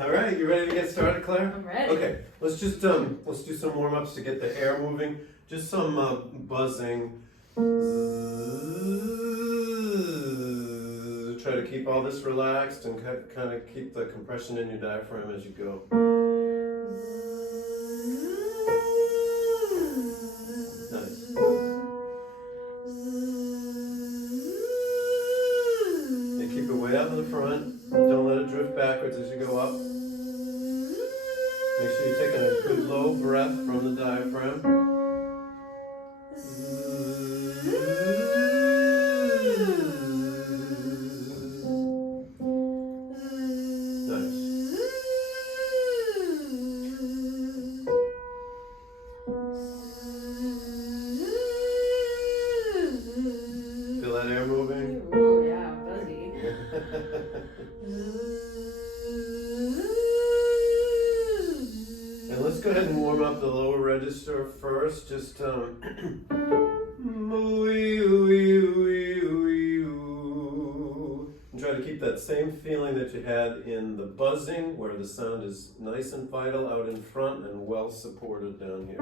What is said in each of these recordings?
All right, you ready to get started, Claire? I'm ready. Okay, let's do some warm-ups to get the air moving. Just some buzzing. Zzz. Try to keep all this relaxed and kind of keep the compression in your diaphragm as you go. Nice. And keep it way up in the front. Don't let it drift backwards as you go up. Make sure you're taking a good low breath from the diaphragm. Nice. Feel that air moving? Ooh, yeah, buzzy. And let's go ahead and warm up the lower register first. Just and try to keep that same feeling that you had in the buzzing, where the sound is nice and vital out in front and well supported down here.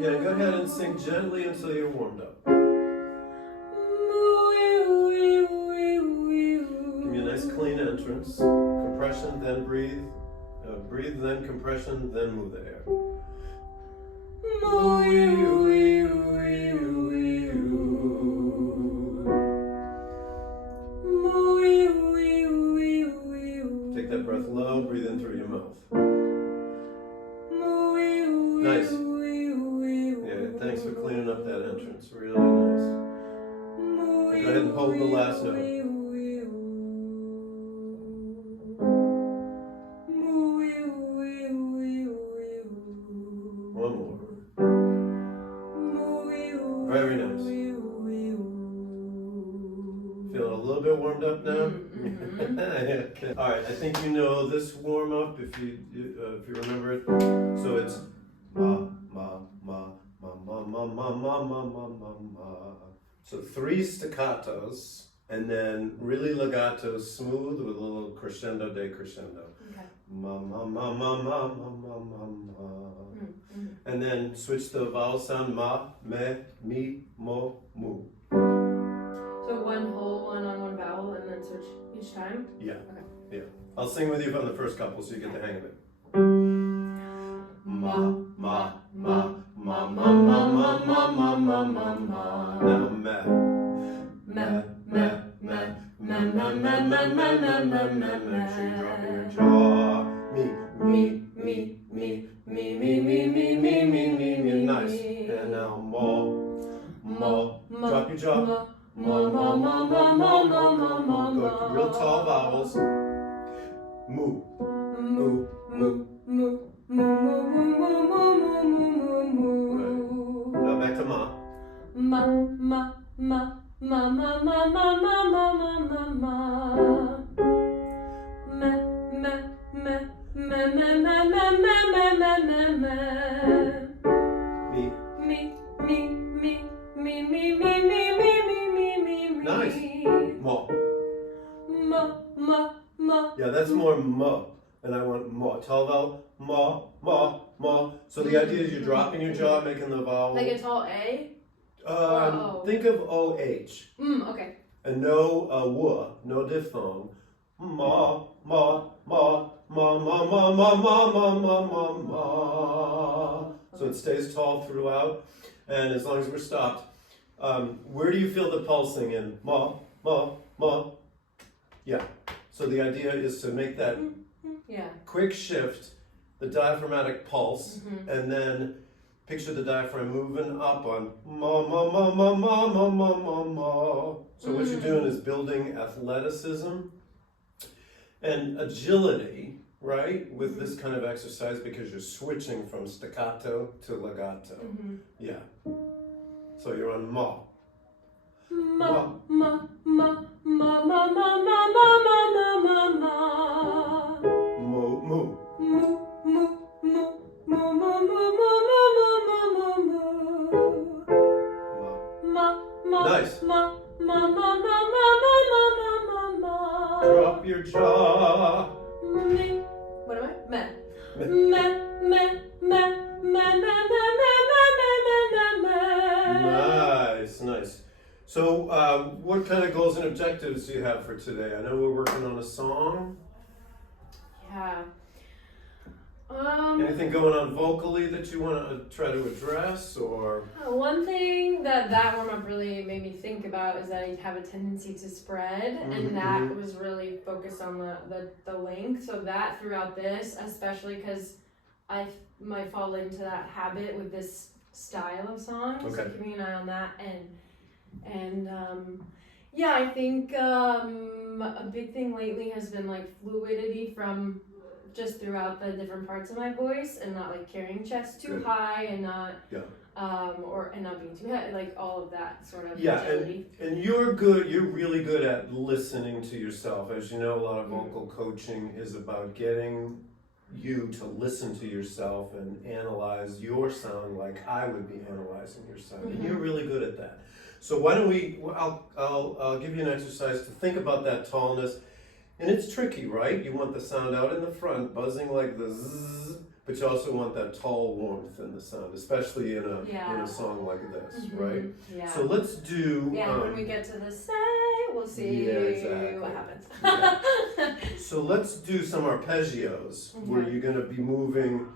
Yeah, go ahead and sing gently until you're warmed up. Give me a nice clean entrance. Compression, then breathe. Breathe, then compression, then move the air. Take that breath low, breathe in through your mouth. Nice. Yeah, thanks for cleaning up that entrance. Really nice. Go ahead and hold the last note. One more. Very nice. Feeling a little bit warmed up now? Okay. All right, I think you know this warm up if you remember it. So it's ma ma ma ma ma ma ma ma ma ma ma ma. So 3 staccatos and then really legato, smooth with a little crescendo decrescendo. Okay. Ma ma ma ma ma ma ma ma ma. And then switch the vowel sound ma, me, mi, mo, mu. So one whole one on one vowel and then switch each time? Yeah. Okay. Yeah. I'll sing with you on the first couple so you get the hang of it. Ma, ma, ma, ma, ma, ma, ma, ma, ma, ma, ma, ma. Now me. Me, me, me, me, me, me, me, me, me, me, me. Make sure you're dropping your jaw. Me, me, me, me, me, me, me, me, me, me, me, me. Nice. And now mo, mo. Drop your jaw. Mo, mo, mo, mo, mo, mo, mo, mo. Go to real tall vowels. Mu, mu, mu, mu, mu, mu, mu, mu, mu, mu. Right. Now back to ma. Ma, ma, ma, ma, ma, ma, ma, ma, ma, ma, ma, ma. Me, me, me, me, me, me, me, me, me, me, me. Me. Me, me, me, me, me, me, me, me, me, me. Nice. Mo. Ma, ma, ma. Yeah, that's more mo. And I want mo. Tall vowel. Mo, mo, mo. So the idea is you're dropping your jaw, making the vowel. Like a tall A? Think of O-H. Okay. And no w, no diphthong. Ma, ma, ma, ma, ma, ma, ma, ma, ma, ma, ma, ma. So it stays tall throughout. And as long as we're stopped, where do you feel the pulsing in? Ma, ma, ma. Yeah. So the idea is to make that quick shift, the diaphragmatic pulse, and then picture the diaphragm moving up on ma, ma, ma, ma, ma, ma, ma, ma, ma. So what you're doing is building athleticism and agility, right, with this kind of exercise because you're switching from staccato to legato. Yeah. So you're on ma. Ma, ma, ma, ma, ma, ma, ma, ma, ma, ma, ma, ma. Mu, mu. Mu, mu, mu, mu, mu, mu, mu, mu, mu, mu, mu. Ma, ma, Nice. ma, ma, ma, ma, ma, your jaw. Me. What am I? Me. Me. Me. Me. Me. Me. Me. Nice, nice. So, what kind of goals and objectives do you have for today? I know we're working on a song. Yeah. Anything going on vocally that you want to try to address, or? One thing that warm-up really made me think about is that I have a tendency to spread, and that was really focused on the length. So that throughout this, especially because I might fall into that habit with this style of song. Okay. So keeping an eye on that, and yeah, I think a big thing lately has been like fluidity from just throughout the different parts of my voice, and not like carrying chest too high, and not and not being too heavy, like all of that sort of agility. and you're really good at listening to yourself. As you know, a lot of vocal coaching is about getting you to listen to yourself and analyze your sound like I would be analyzing your sound, and you're really good at that. So why don't I'll give you an exercise to think about that tallness. And it's tricky, right? You want the sound out in the front, buzzing like the zzz, but you also want that tall warmth in the sound, especially in a song like this, right? Yeah. So let's do. Yeah, when we get to the say, we'll see what happens. Yeah. So let's do some arpeggios where you're going to be moving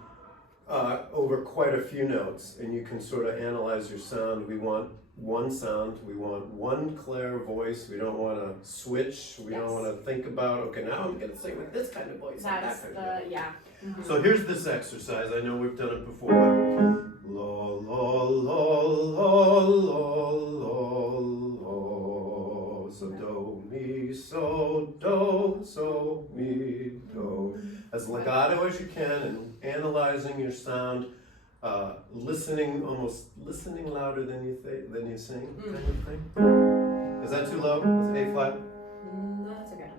over quite a few notes, and you can sort of analyze your sound. We want one sound, we want one clear voice, we don't want to switch, we don't want to think about, okay, now I'm going to sing with this kind of voice. That's So here's this exercise. I know we've done it before, but la la la la la la la, so do mi so mi do, as legato as you can, and analyzing your sound. Listening louder than you sing, kind of thing. Is that too low? Is A flat? No, that's okay.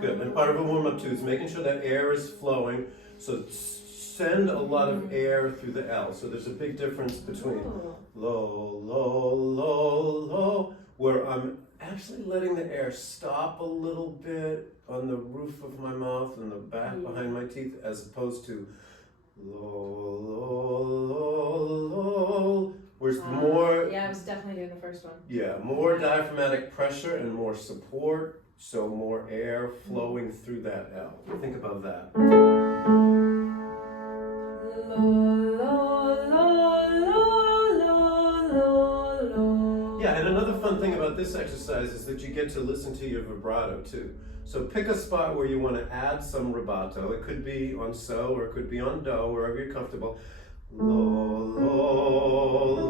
Good. And part of a warm up too is making sure that air is flowing. So send a lot of air through the L. So there's a big difference between low, low, low, low, where I'm actually letting the air stop a little bit on the roof of my mouth and the back behind my teeth, as opposed to low, low, low, low, whereas more. Yeah, I was definitely doing the first one. Yeah, more diaphragmatic pressure and more support, so more air flowing through that L. Think about that. Yeah, and another fun thing about this exercise is that you get to listen to your vibrato too. So pick a spot where you want to add some rubato. It could be on so, or it could be on do, wherever you're comfortable. Lo, lo, lo,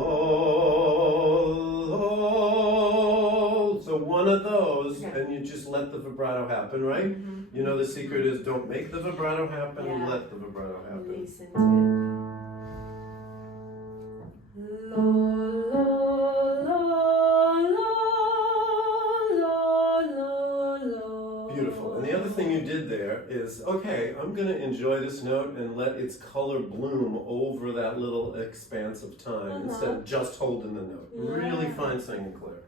lo. So one of those, and you just let the vibrato happen, right? You know the secret is don't make the vibrato happen, let the vibrato happen. Release into it. Lo, lo, lo, lo, lo, lo. Beautiful. And the other thing you did there is, okay, I'm going to enjoy this note and let its color bloom over that little expanse of time instead of just holding the note. Really fine singing, Claire.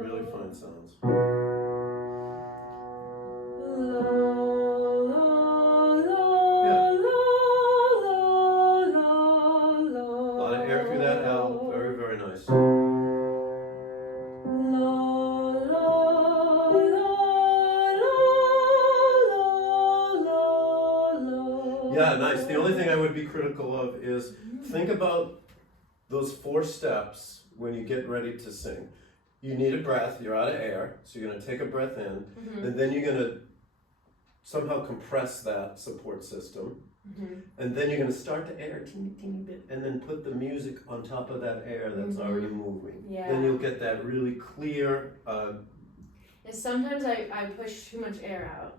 Really fine sounds. Yeah, nice. The only thing I would be critical of is think about those 4 steps when you get ready to sing. You need a breath, you're out of air, so you're going to take a breath in, and then you're going to somehow compress that support system, and then you're going to start to air a teeny, teeny bit, and then put the music on top of that air that's already moving. Yeah. Then you'll get that really clear... sometimes I push too much air out.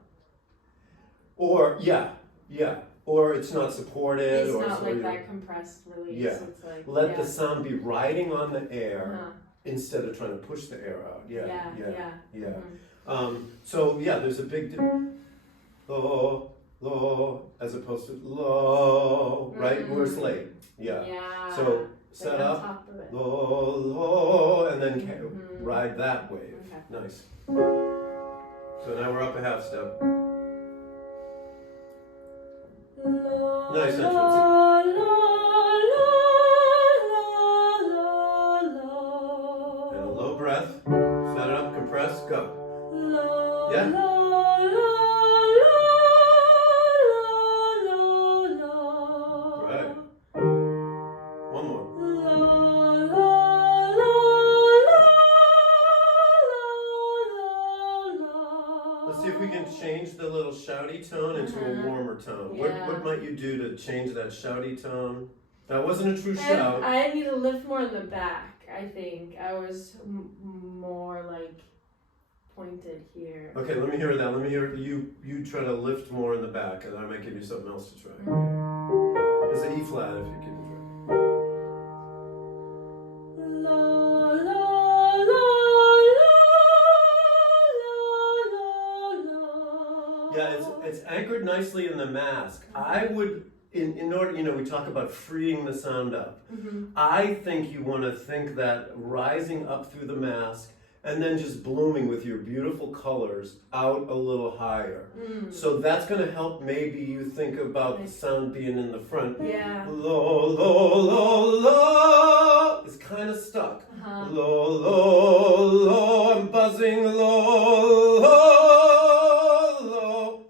Or it's not supported. It's not like that compressed release. Yeah. It's like, Let the sound be riding on the air instead of trying to push the air out. Yeah. Mm-hmm. So yeah, there's a big lo, lo, as opposed to lo, right? Where's late? Yeah. So set like up, on top of it. lo, lo, and then ride that wave. Okay. Nice. So now we're up a half step. Nice entrance. And a low breath. Set it up, compress, go. Yeah? Right. One more. Let's see if we can change the little shouty tone into a warmer tone. Yeah. What might you do to change that shouty tone? That wasn't a true shout. I need to lift more in the back, I think. I was more like pointed here. Okay, let me hear that. Let me hear you try to lift more in the back, and I might give you something else to try. It's an E flat if you keep it right. Yeah, it's anchored nicely in the mask. I would, in order, we talk about freeing the sound up. I think you want to think that rising up through the mask and then just blooming with your beautiful colors out a little higher. So that's going to help maybe you think about the sound being in the front. Yeah. Lo, lo, lo, lo. It's kind of stuck. Lo, lo, lo. I'm buzzing. Lo, lo, lo.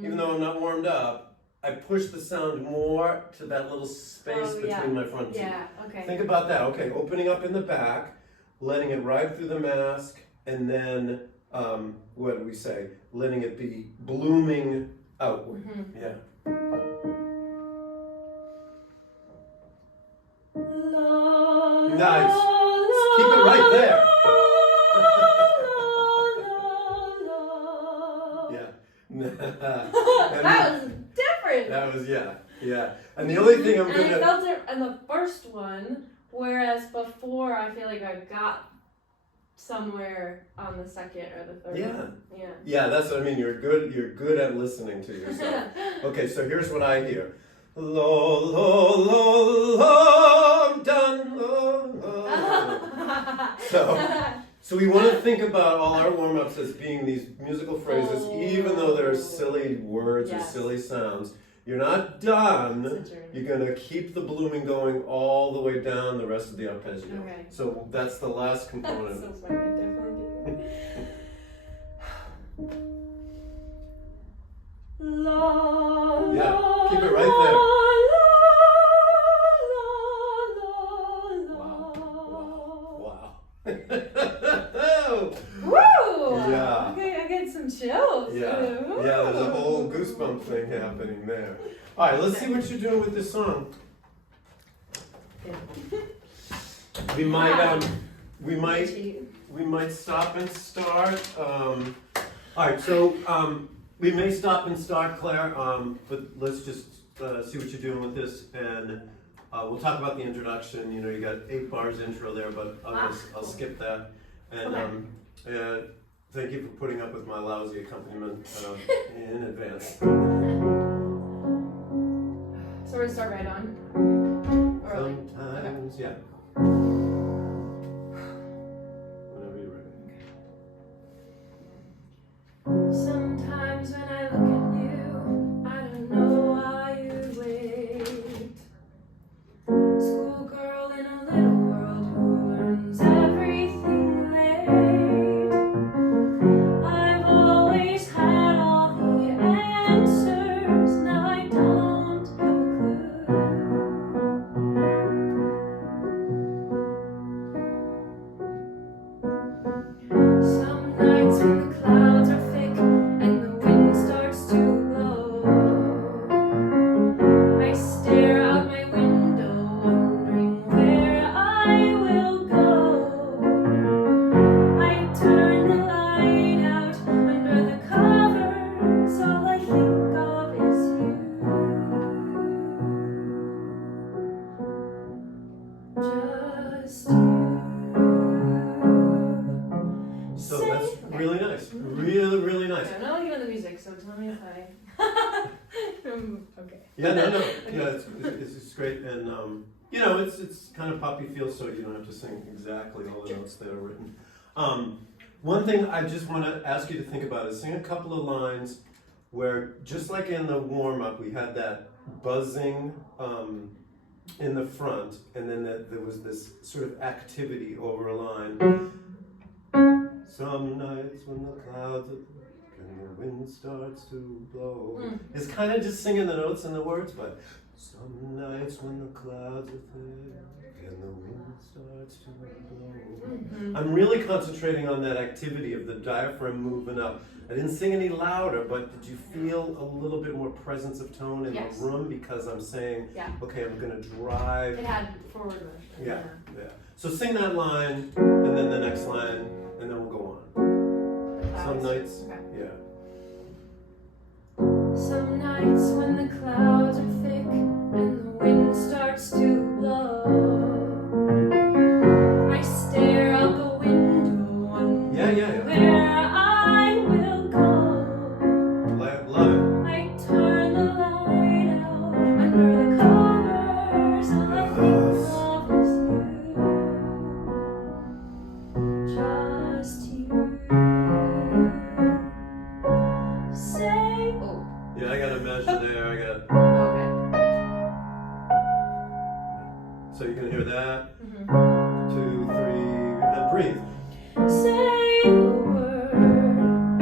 Even though I'm not warmed up, I push the sound more to that little space between my front teeth. Yeah, okay. Think about that. Okay, opening up in the back, letting it ride through the mask, and then, what do we say? Letting it be blooming outward. Yeah. Nice. Keep it right there. Yeah. That was different. That was, yeah. And the only thing I'm and gonna... I felt it in the first one, whereas before I feel like I got somewhere on the second or the third one. Yeah, that's what I mean. You're good at listening to yourself. Okay, so here's what I hear. Lo, lo, lo, lo, I'm done. Lo, lo. So we want to think about all our warm-ups as being these musical phrases, even though they're silly words or silly sounds. You're not done. You're going to keep the blooming going all the way down the rest of the arpeggio. Okay. So that's the last component. So funny, I definitely did. Yeah, keep it right there. Woo! Yeah. Okay, I get some chills. Yeah, there's a whole goosebump thing happening there. All right, let's see what you're doing with this song. We might stop and start. All right, so we may stop and start, Claire, but let's just see what you're doing with this, and we'll talk about the introduction. You got 8 bars intro there, but I'll skip that. And thank you for putting up with my lousy accompaniment in advance. So we're gonna start right on? Sometimes, yeah. Whenever you're ready. Sometimes when I look at you, I don't know why you wait. Schoolgirl in a little world who learns everything late. I've always had all the answers, now I don't have a clue. Yeah, no. Yeah, it's great, and you know, it's kind of poppy feel, so you don't have to sing exactly all the notes that are written. One thing I just want to ask you to think about is sing a couple of lines where, just like in the warm up, we had that buzzing in the front, and then there was this sort of activity over a line. Some nights when the clouds are thick and the wind starts to blow. It's kind of just singing the notes and the words, but some nights when the clouds are thick and the wind starts to blow. I'm really concentrating on that activity of the diaphragm moving up. I didn't sing any louder, but did you feel a little bit more presence of tone in the room? Because I'm saying, okay, I'm going to drive. It had forward motion. Yeah. So sing that line, and then the next line, and then we'll go on. Some nights, Some nights when the clouds are thick and the wind starts to blow, I stare out the window wondering where I will go. Love it. I turn the light out under the covers and I think of you, just you. Say, yeah, I got a measure there. okay. So you can hear that. 2, 3, and breathe. Say the word,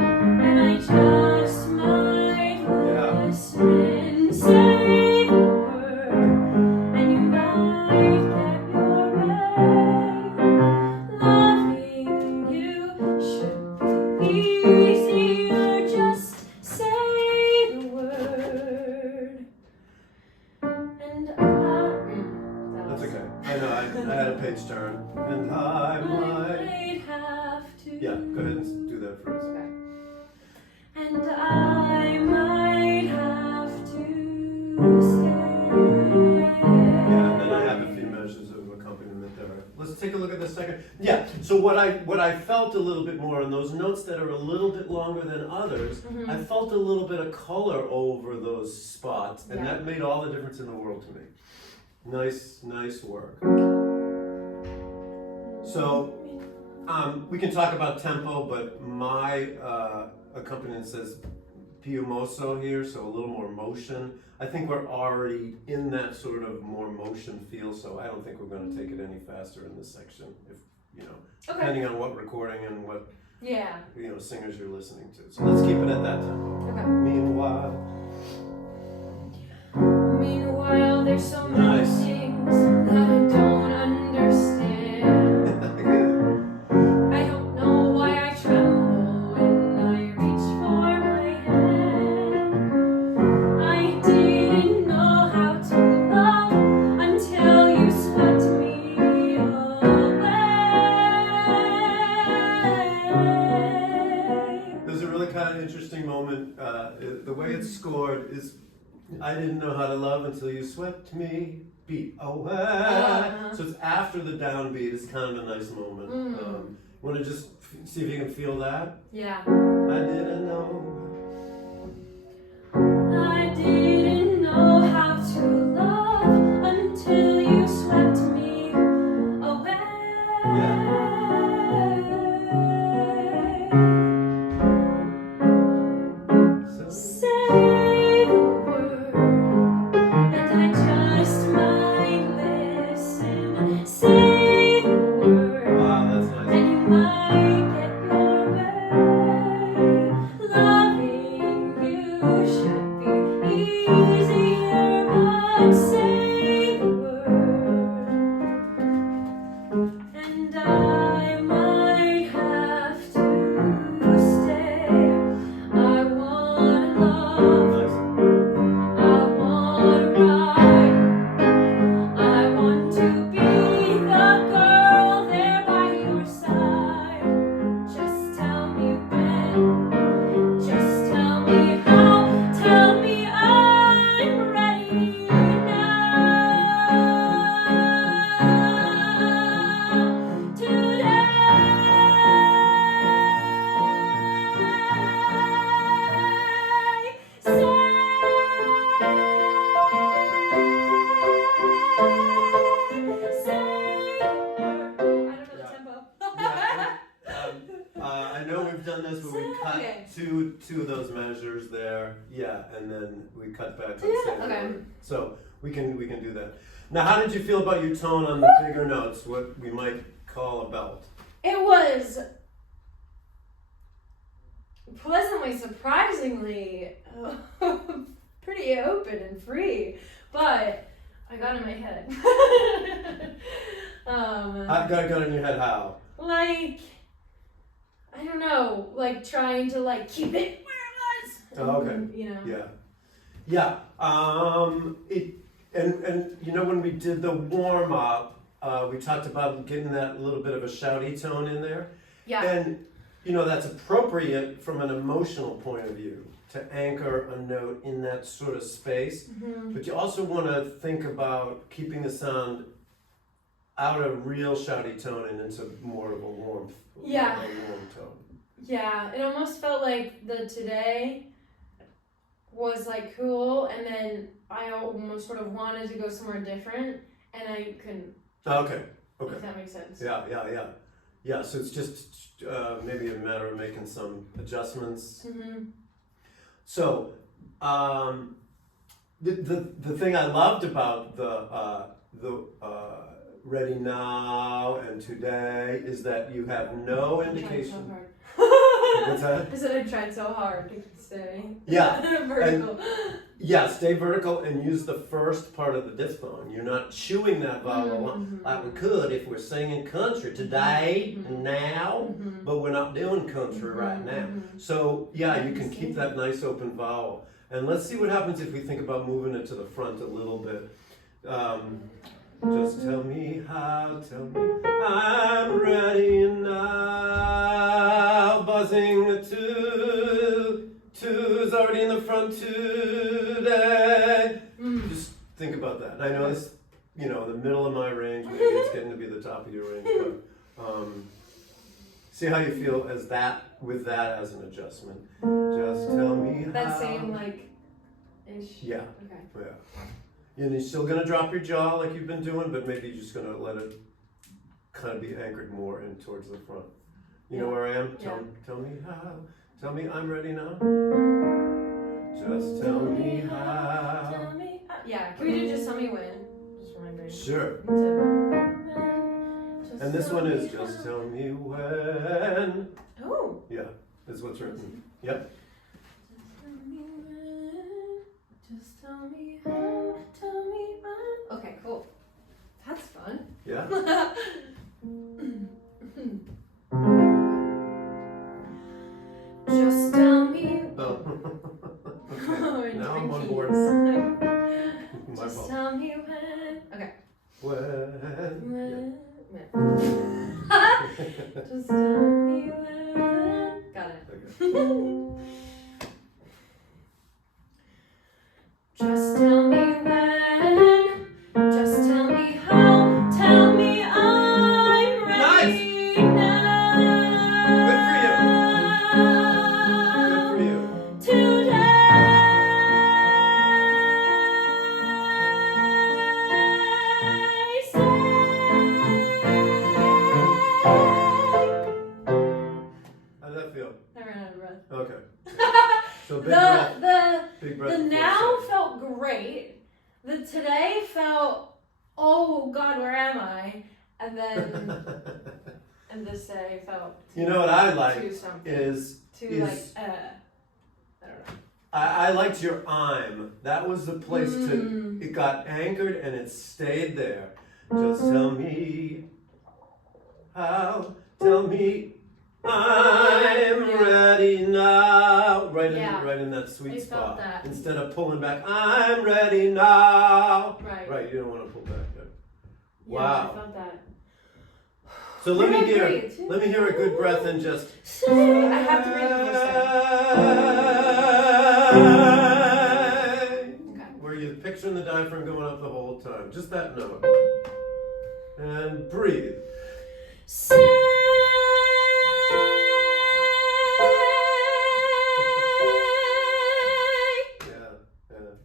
and I just might listen. Say the word, and you might get your way. Loving you should be easier. Just say the word, and That's okay. I know, I had a page turn. And I might have to. Yeah, go ahead and do that for us. And I might have to stay. Yeah, and then I have a few measures of accompaniment there. Let's take a look at the second. Yeah, so what I felt a little bit more on those notes that are a little bit longer than others, I felt a little bit of color over those spots, and that made all the difference in the world to me. Nice work. So, we can talk about tempo, but my accompaniment says più mosso here, so a little more motion. I think we're already in that sort of more motion feel, so I don't think we're going to take it any faster in this section, if you know, depending on what recording and what singers you're listening to. So let's keep it at that tempo. Okay. Meanwhile, there's so many things that I don't understand. I don't know why I tremble when I reach for my hand. I didn't know how to love until you swept me away. There's a really kind of interesting moment. The way it's scored is, I didn't know how to love until you swept me beat away. So it's after the downbeat. It's kind of a nice moment. Want to just see if you can feel that? Yeah. I didn't know. I didn't know how to love until you swept me away. Say the word, and I just might listen. Say the word. Wow, that's nice. And you might get your way. Love on this where we cut Okay. two of those measures there. Yeah, and then we cut back on Yeah, same okay. order. So we can do that. Now, how did you feel about your tone on the bigger notes? What we might call a belt. It was pleasantly, surprisingly, pretty open and free, but I got in my head. I've got a gun in your head. How? Like, I don't know, like trying to like keep it where it was. Oh, okay. You know. Yeah. And you know, when we did the warm up, we talked about getting that little bit of a shouty tone in there. Yeah. And you know, that's appropriate from an emotional point of view to anchor a note in that sort of space. Mm-hmm. But you also want to think about keeping the sound out of real shouty tone and into more of a warm tone. Yeah, it almost felt like the today was like cool, and then I almost sort of wanted to go somewhere different, and I couldn't. Okay. If that makes sense. Yeah, so it's just maybe a matter of making some adjustments. Mm-hmm. So, the thing I loved about the ready now and today is that you have no indication. What's that? I said I tried so hard to stay. Yeah. Vertical. Yeah, stay vertical and use the first part of the diphthong. You're not chewing that vowel like we could if we're singing country today and now, but we're not doing country right now. So yeah, you can keep that nice open vowel. And let's see what happens if we think about moving it to the front a little bit. Just tell me how, tell me I'm ready now. Buzzing a two's already in the front today. Just think about that. I know it's, you know, the middle of my range, maybe it's getting to be the top of your range, but see how you feel as that, with that as an adjustment. Just tell me how. That same like ish. Yeah. Okay. Yeah. And you're still going to drop your jaw like you've been doing, but maybe you're just going to let it kind of be anchored more in towards the front. You know where I am? Tell me how. Tell me I'm ready now. Just tell me how. Tell me. Yeah. Can we do just tell me when? Just remembering. Sure. And this one is just tell me when. Oh. Yeah, that's what's written. Yep. Just tell me how, tell me when. Okay, cool. That's fun. Yeah. Just tell me. Oh. Okay. Now I'm on Keys. board. My Just fault. tell me when. Okay. When. When. Just tell me when. Got it. Okay. Just tell me when, just tell me how, tell me I'm ready now. Good for you. Today. How does that feel? I ran out of breath. Okay. So big breath. Big breath. The before now second. felt great. The today felt, oh God, where am I? And then, and the say felt. You know what I too like something. is Too is like, I don't know. I liked your I'm. That was the place to. It got anchored and it stayed there. Just tell me how. Tell me I'm ready now. Right in that sweet I spot. felt that. Instead of pulling back, I'm ready now. Right. Right. You don't want to pull back there. Yeah, Wow. I felt that. So let me hear. Breathe. Let me hear a good breath and just. I have to breathe before saying. Okay. Where you're picturing the diaphragm going up the whole time. Just that note. And breathe. Say. Yeah.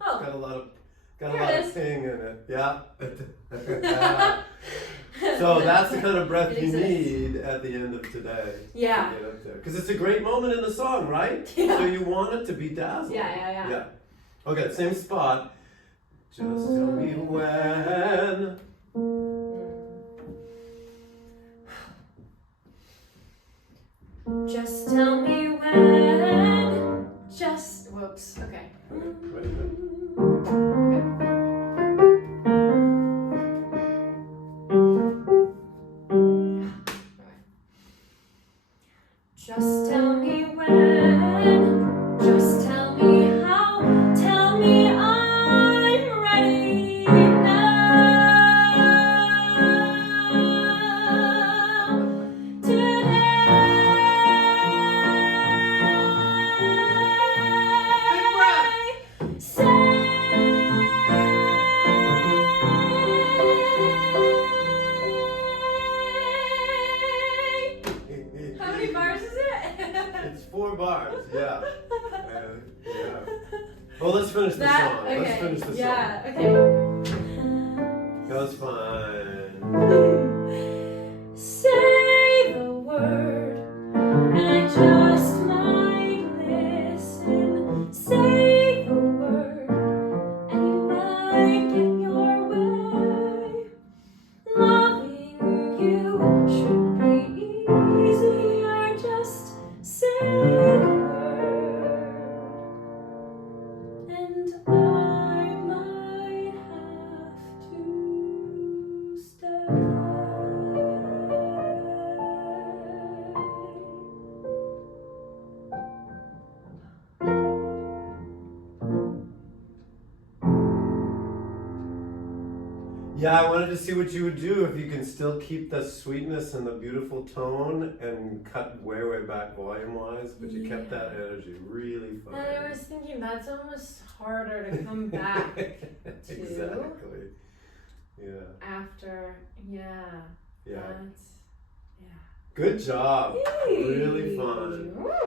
Oh. Got a lot of There it is. ping in it. Yeah. So that's the kind of breath It you exists. need at the end of today. Yeah. To get up there. Because it's a great moment in the song, right? Yeah. So you want it to be dazzling. Yeah. Okay, same spot. Just tell me when. Just tell me when. Just. Whoops. Okay. Ready? Just tell me when, just tell me how, tell me I'm ready now, today, say. How many bars is it? It's 4 bars, yeah. Yeah. Well, let's finish the song. Okay. Let's finish the song. Yeah, okay. That's fine. Say the word, and I just might listen. Say the word, and you might get your way. Loving you should be easier. Just say the word, and I might have to stay. Yeah, I wanted to see what you would do if you can still keep the sweetness and the beautiful tone and cut way back volume-wise, but you kept that energy really fun. And I was thinking that's almost harder to come back to. Exactly. Yeah. After, yeah. Yeah. That's, yeah. Good job. Yay. Really fun.